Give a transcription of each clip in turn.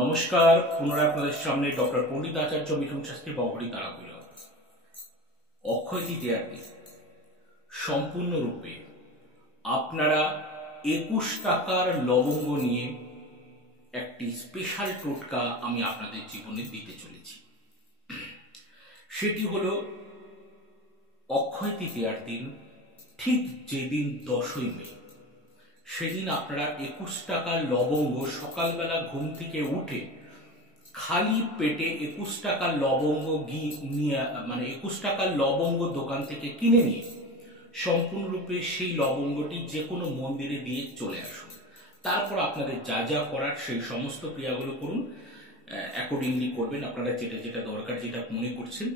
নমস্কার, পুনরায় আপনাদের সামনে ডক্টর পণ্ডিত আচার্য মিঠুন শাস্ত্রী বগড়ি তারাপীঠ। অক্ষয় তৃতীয়ার দিন সম্পূর্ণরূপে আপনারা 21 টাকার লবঙ্গ নিয়ে একটি স্পেশাল টোটকা আমি আপনাদের জীবনে দিতে চলেছি। সেটি হলো অক্ষয় তৃতীয়ার দিন, ঠিক যেদিন 10ই মে, সেদিন আপনারা 21 টাকার লবঙ্গ সকালবেলা ঘুম থেকে উঠে খালি পেটে 21 টাকার লবঙ্গ নিয়ে 21 টাকার লবঙ্গ দোকান থেকে কিনে নিয়ে সম্পূর্ণরূপে সেই লবঙ্গটি যে কোনো মন্দিরে দিয়ে চলে আসুন। তারপর আপনাদের যা যা করার সেই সমস্ত ক্রিয়াগুলো করুন, অ্যাকর্ডিংলি করবেন। আপনারা যেটা যেটা দরকার, যেটা মনে করছেন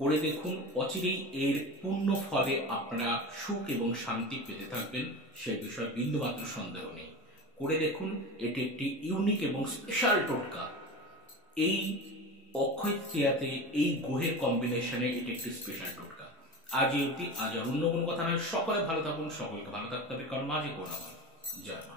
করে দেখুন। অচিরেই এর পূর্ণ ফলে আপনারা সুখ এবং শান্তি পেতে থাকবেন, সে বিষয়ে বিন্দুমাত্র সন্দেহ নেই। করে দেখুন, এটি একটি ইউনিক এবং স্পেশাল টোটকা। এই অক্ষয় তৃতীয়াতে এই গ্রহের কম্বিনেশনে এটি একটি স্পেশাল টোটকা। আজ অবধি, আজ আর অন্য কোনো কথা নয়। সকলে ভালো থাকুন, সকলকে ভালো থাকতে হবে, কারণ মাঝে কোনো জয় মা।